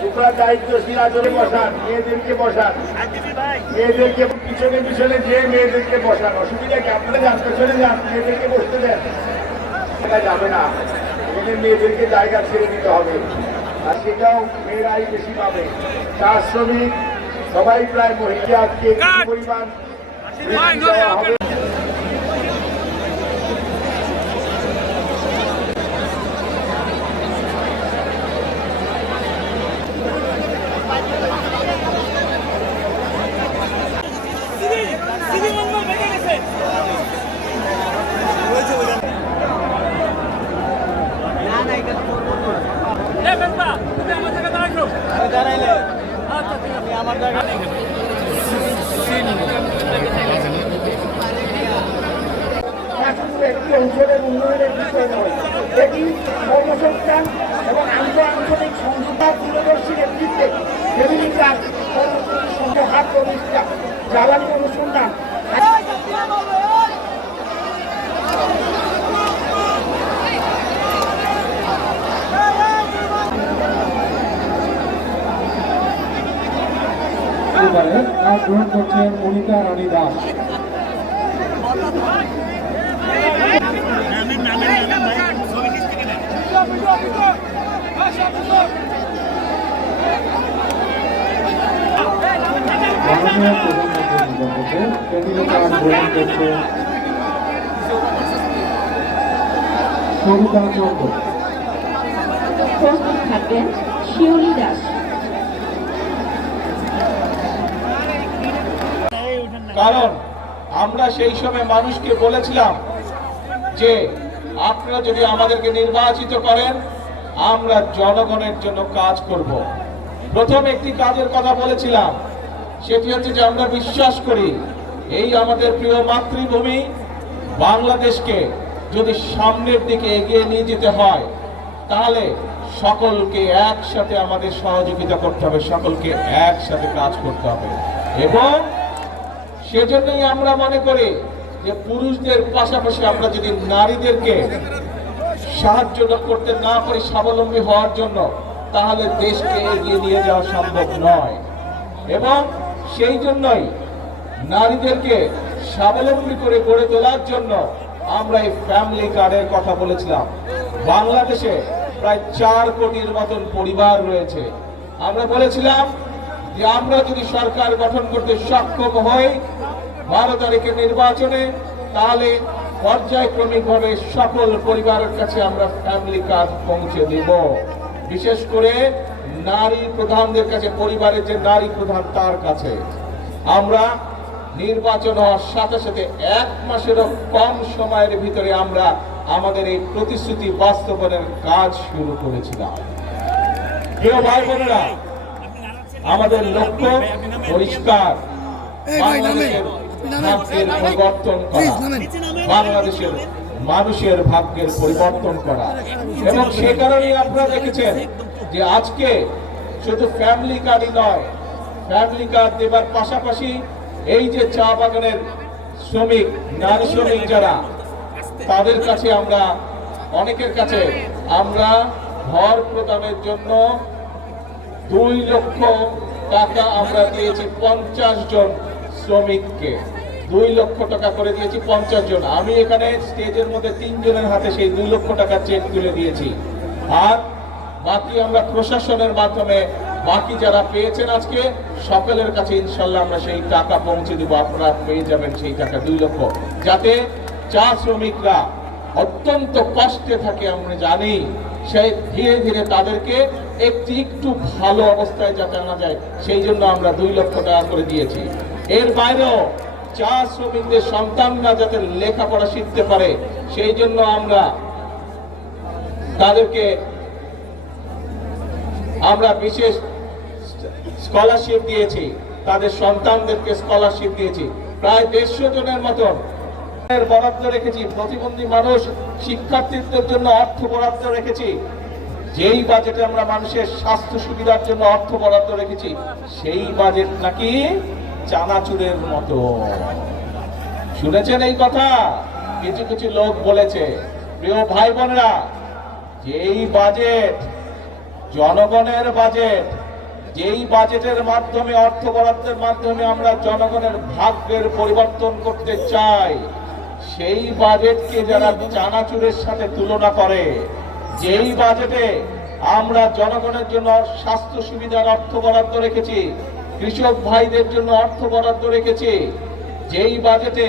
তোমরা দায়িত্বশীল আচরণে বসান, মেয়েদেরকে বসান, মেয়েদেরকে পিছনে পিছনে যে মেয়েদেরকে বসান। অসুবিধা কি? আপনারা যান, পেছনে যান, মেয়েদেরকে বসতে দেন। এটা যাবে না, এখানে মেয়েদেরকে জায়গা ছেড়ে দিতে হবে, আর সেটাও মেয়েরাই বেশি পাবে। চা শ্রমিক সবাই প্রায় মহিলা, আজকে পরিমাণ হবে। আমার জায়গা একটি অঞ্চলের উন্নয়নের বিষয় নয়, এটি কর্মসংস্থান এবং আন্তঃআঞ্চলিক সংযুক্ত দূরদর্শী নেতৃত্বে ফ্যামিলি কার্ড, কর্মসূচির সঙ্গে হাত প্রতিষ্ঠা, জ্বালানি অনুসন্ধান গ্রহণ করছেন মনিকা রানী দাস। মাননীয় প্রধানমন্ত্রী ফ্যামিলি কার্ড গ্রহণ করছেন সবিতা চন্দ্র। প্রস্তুত থাকবেন শিউলি দাস। কারণ আমরা সেই সময় মানুষকে বলেছিলাম যে আপনারা যদি আমাদেরকে নির্বাচিত করেন, আমরা জনগণের জন্য কাজ করব। প্রথম একটি কাজের কথা বলেছিলাম, সেটি হচ্ছে যে আমরা বিশ্বাস করি এই আমাদের প্রিয় মাতৃভূমি বাংলাদেশকে যদি সামনের দিকে এগিয়ে নিয়ে যেতে হয়, তাহলে সকলকে একসাথে আমাদের সহযোগিতা করতে হবে, সকলকে একসাথে কাজ করতে হবে। এবং সেজন্যই আমরা মনে করি যে পুরুষদের পাশাপাশি আমরা যদি নারীদেরকে সাহায্য করতে না পারি স্বাবলম্বী হওয়ার জন্য, তাহলে দেশকে এগিয়ে নিয়ে যাওয়া সম্ভব নয়। এবং সেই জন্যই নারীদেরকে স্বাবলম্বী করে গড়ে তোলার জন্য আমরা এই ফ্যামিলি কার্ডের কথা বলেছিলাম। বাংলাদেশে প্রায় 4 কোটির মতন পরিবার রয়েছে। আমরা বলেছিলাম যে আমরা যদি সরকার গঠন করতে সক্ষম হই 12 তারিখের নির্বাচনে, তাহলে পর্যায়ক্রমিকভাবে সকল পরিবারের কাছে আমরা ফ্যামিলি কার্ড পৌঁছে দেব। বিশেষ করে নারী প্রধানদের কাছে, পরিবারের যে নারী প্রধান তার কাছে। আমরা নির্বাচন হওয়ার সাথে সাথে 1 মাসেরও কম সময়ের ভিতরে আমরা আমাদের এই প্রতিশ্রুতি বাস্তবায়নের কাজ শুরু করেছিলাম। প্রিয় ভাই বোনেরা, আমাদের লক্ষ্য পরিষ্কার, বাংলাদেশের ভাগ্যের পরিবর্তন করা, বাংলাদেশের মানুষের ভাগ্যের পরিবর্তন করা। এবং সে কারণেই আপনারা দেখেছেন যে আজকে শুধু ফ্যামিলি কার্ডই নয়, ফ্যামিলি কার্ড দেবার পাশাপাশি এই যে চা বাগানের শ্রমিক, নারী শ্রমিক যারা, তাদের কাছে আমরা অনেকের কাছে আমরা ঘর প্রদানের জন্য 2 লক্ষ টাকা আমরা দিয়েছি 50 জন শ্রমিককে। 2 লক্ষ টাকা করে দিয়েছি 50 জন। আমি এখানে স্টেজের মধ্যে 3 জনের হাতে সেই 2 লক্ষ টাকা চেক তুলে দিয়েছি। আর বাকি আমরা প্রশাসনের মাধ্যমে বাকি যারা পেয়েছেন আজকে সকলের কাছে ইনশাল্লাহ আমরা সেই টাকা পৌঁছে দেব। আপনারা পেয়ে যাবেন সেই টাকা 2 লক্ষ, যাতে চা শ্রমিকরা অত্যন্ত কষ্টে থাকে আমরা জানি, সেই ধীরে ধীরে তাদেরকে একটু ভালো অবস্থায় যাতে আনা যায়, সেই জন্য আমরা 2 লক্ষ টাকা করে দিয়েছি। এর বাইরেও চা শ্রমিকদের সন্তানরা যাতে লেখাপড়া শিখতে পারে, সেই জন্য আমরা তাদেরকে বিশেষ স্কলারশিপ দিয়েছি, তাদের সন্তানদেরকে স্কলারশিপ দিয়েছি। প্রায় 150 জনের মতন বরাদ্দ রেখেছি। প্রতিবন্ধী মানুষ শিক্ষার্থীদের জন্য অর্থ বরাদ্দ রেখেছি। যেই বাজেটে আমরা মানুষের স্বাস্থ্য সুবিধার জন্য অর্থ বরাদ্দ রেখেছি, সেই বাজেট নাকি চানাচুরের মতো। শুনেছেন এই কথা? কিছু কিছু লোক বলেছে। প্রিয় ভাই বোনেরা, যেই বাজেট জনগণের বাজেট, যেই বাজেটের মাধ্যমে অর্থ বরাদ্দের মাধ্যমে আমরা জনগণের ভাগ্যের পরিবর্তন করতে চাই, সেই বাজেটকে যারা চানাচুরের সাথে তুলনা করে, যেই বাজেটে আমরা জনগণের জন্য স্বাস্থ্য সুবিধার অর্থ বরাদ্দ রেখেছি, কৃষক ভাইদের জন্য অর্থ বরাদ্দ রেখেছি, যেই বাজেটে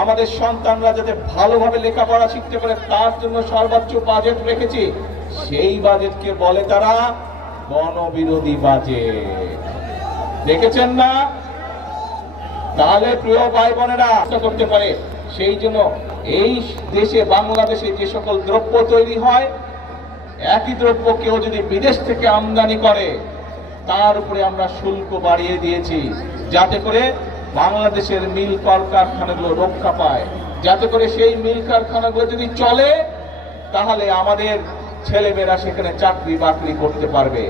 আমাদের সন্তানরা যাতে ভালোভাবে লেখাপড়া শিখতে পারে তার জন্য সর্বোচ্চ বাজেট রেখেছি, সেই বাজেটকে বলে তারা গণবিরোধী বাজেট। দেখেছেন না? তাহলে প্রিয় ভাই বোনেরা করতে পারে, সেই জন্য এই দেশে বাংলাদেশে যে সকল দ্রব্য তৈরি হয়, একই দ্রব্য কেউ যদি বিদেশ থেকে আমদানি করে তার উপরে আমরা শুল্ক বাড়িয়ে দিয়েছি, যাতে করে বাংলাদেশের মিল কারখানাগুলো রক্ষা পায়, যাতে করে সেই মিল কারখানাগুলো যদি চলে তাহলে আমাদের ছেলেমেয়েরা সেখানে চাকরি বাকরি করতে পারবে।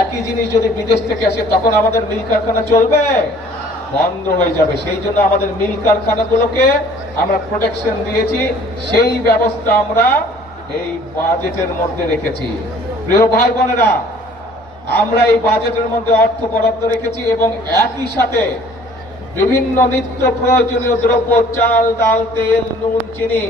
একই জিনিস যদি বিদেশ থেকে আসে তখন আমাদের মিল কারখানা চলবে? বন্ধ হয়ে যাবে। সেই জন্য আমাদের মিল কারখানাগুলোকে আমরা প্রোটেকশন দিয়েছি, সেই ব্যবস্থা আমরা এই বাজেটের মধ্যে রেখেছি। প্রিয় ভাই বোনেরা, আমরা এই বাজেটের মধ্যে অর্থ বরাদ্দ রেখেছি এবং একই সাথে বিভিন্ন নিত্য প্রয়োজনীয় দ্রব্য, চাল, ডাল, তেল, নুন, চিনি,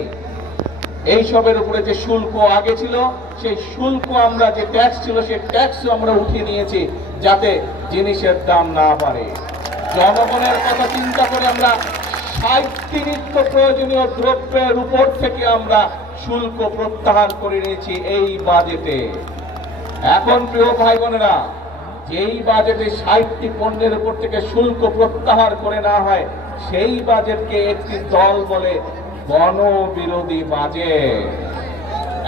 এইসবের উপরে যে শুল্ক আগে ছিল, সেই শুল্ক আমরা, যে ট্যাক্স ছিল সেই ট্যাক্সও আমরা উঠিয়ে নিয়েছি, যাতে জিনিসের দাম না বাড়ে। জনগণের কথা চিন্তা করে আমরা 60টি নিত্য প্রয়োজনীয় দ্রব্যের উপর থেকে আমরা শুল্ক প্রত্যাহার করে নিয়েছি এই বাজেটে। এখন প্রিয় ভাই বোনেরা, যেই বাজেটে 60টি পণ্যের উপর থেকে শুল্ক প্রত্যাহার করে না হয়, সেই বাজেটকে একটি দল বলে গণবিরোধী বাজেট।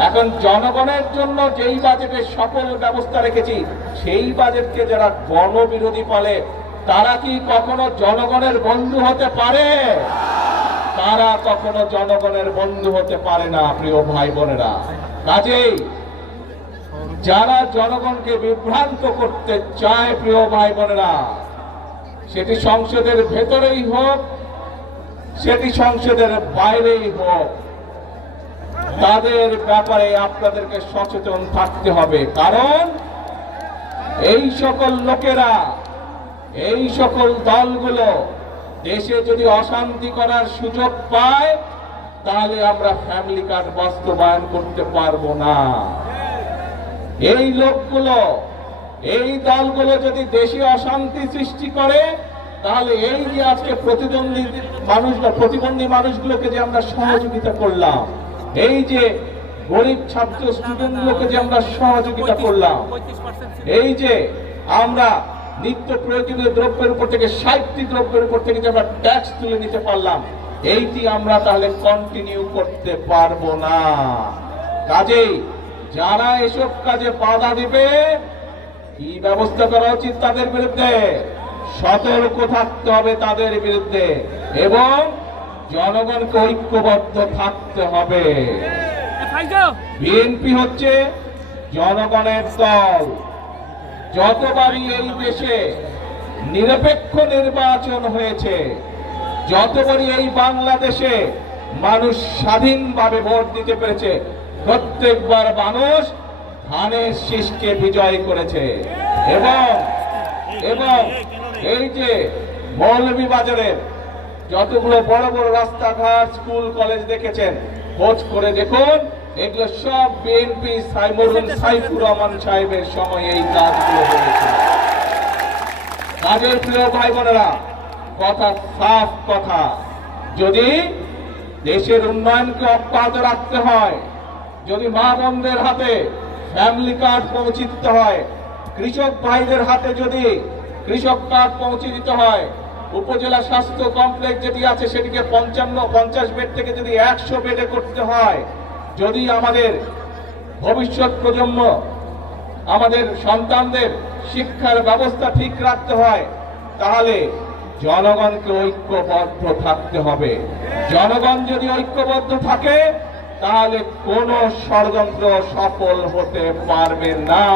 এখন জনগণের জন্য যেই বাজেটে সকল ব্যবস্থা রেখেছি, সেই বাজেটকে যারা গণবিরোধী বলে তারা কি কখনো জনগণের বন্ধু হতে পারে? তারা কখনো জনগণের বন্ধু হতে পারে না প্রিয় ভাই বোনেরা। কাজেই যারা জনগণকে বিভ্রান্ত করতে চায় প্রিয় ভাই বোনেরা, সেটি সংসদের ভেতরেই হোক, সেটি সংসদের বাইরেই হোক, তাদের ব্যাপারে আপনাদেরকে সচেতন থাকতে হবে। কারণ এই সকল লোকেরা, এই সকল দলগুলো দেশে যদি অশান্তি করার সুযোগ পায় তাহলে আমরা ফ্যামিলি কার্ড বাস্তবায়ন করতে পারবো না। এই লোকগুলো, এই দলগুলো যদি দেশে অশান্তি সৃষ্টি করে তাহলে এই যে আজকে প্রতিবন্ধী মানুষগুলোকে যে আমরা সহযোগিতা করলাম, এই যে গরিব ছাত্র স্টুডেন্টগুলোকে যে আমরা সহযোগিতা করলাম, এই যে আমরা নিত্য প্রয়োজনীয় দ্রব্যের উপর থেকে 60টি দ্রব্যের উপর থেকে যে আমরা ট্যাক্স তুলে নিতে পারলাম, এইটি আমরা তাহলে কন্টিনিউ করতে পারবো না। কাজেই যারা এসব কাজে বাধা দিবে, কি ব্যবস্থা করা উচিত তাদের বিরুদ্ধে? সতর্ক থাকতে হবে তাদের বিরুদ্ধে এবং জনগণকে ঐক্যবদ্ধ থাকতে হবে। বিএনপি হচ্ছে জনগণের দল। যতবারই এই দেশে নিরপেক্ষ নির্বাচন হয়েছে, যতবারই এই বাংলাদেশে মানুষ স্বাধীনভাবে ভোট দিতে পেরেছে, প্রত্যেকবার মানুষ ধানের শীষকে বিজয় করেছে। এবং এই যে মৌলভীবাজারের যতগুলো বড় বড় রাস্তাঘাট, স্কুল, কলেজ দেখেছেন, খোঁজ করে দেখুন, এগুলো সব বিএনপি সাইফুর রহমান সাহেবের সময় এই কাজগুলো হয়েছে। কাজের প্রিয় ভাই বোনেরা, কথা সাফ কথা, যদি দেশের উন্নয়নকে অব্যাহত রাখতে হয়, যদি মা বোনদের হাতে ফ্যামিলি কার্ড পৌঁছে দিতে হয়, কৃষক ভাইদের হাতে যদি কৃষক কার্ড পৌঁছে দিতে হয়, উপজেলা স্বাস্থ্য কমপ্লেক্স যেটি আছে সেটিকে 50 বেড থেকে যদি 100 বেডে করতে হয়, যদি আমাদের ভবিষ্যৎ প্রজন্ম, আমাদের সন্তানদের শিক্ষার ব্যবস্থা ঠিক রাখতে হয়, তাহলে জনগণকে ঐক্যবদ্ধ থাকতে হবে। জনগণ যদি ঐক্যবদ্ধ থাকে তাহলে কোনো ষড়যন্ত্র সফল হতে পারবে না।